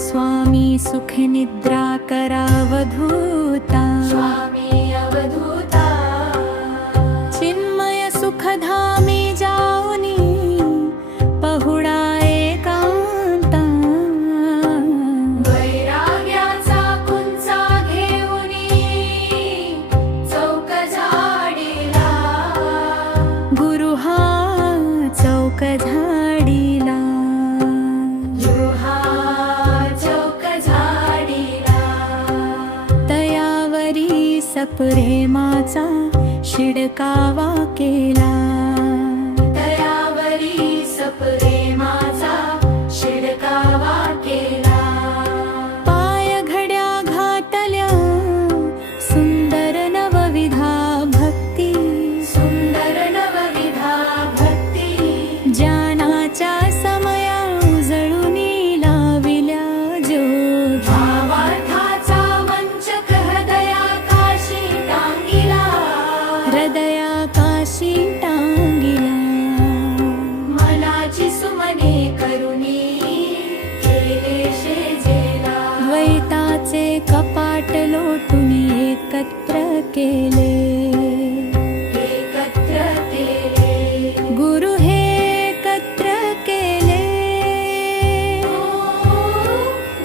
स्वामी सुख निद्रा करावधूता, स्वामी अवधूता चिन्मय सुख धामी जाऊनी पहुडा एकांता, वैराग्याचा कुंचा घेऊनी चौक झाडीला, गुरु हा चौक झाडीला, प्रेमाचा शिडकावा केला, दयावरी सप्रेमाचा शिडकावा केला, पाय घड्या घातल्या सुंदर नवविधा भक्ती, सुंदर नवविधा भक्ती, ज्ञानाच्या समया उजळूनी लाविल्या ज्योत, भावार्थाचा वंचक हृदयाकाशी टांगिला, मनाची सुमने करुणी केले शेजेला, द्वैताचे कपाट लोटून एकत्र केले, एकत्र केले, गुरु हे एकत्र केले,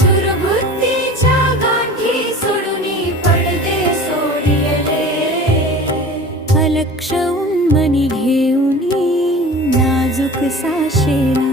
दुर्बुद्धीच्या गांठी सोडूनी पडदे सोडिले, अलक्ष मनी घेऊनी नाजूक साशेला,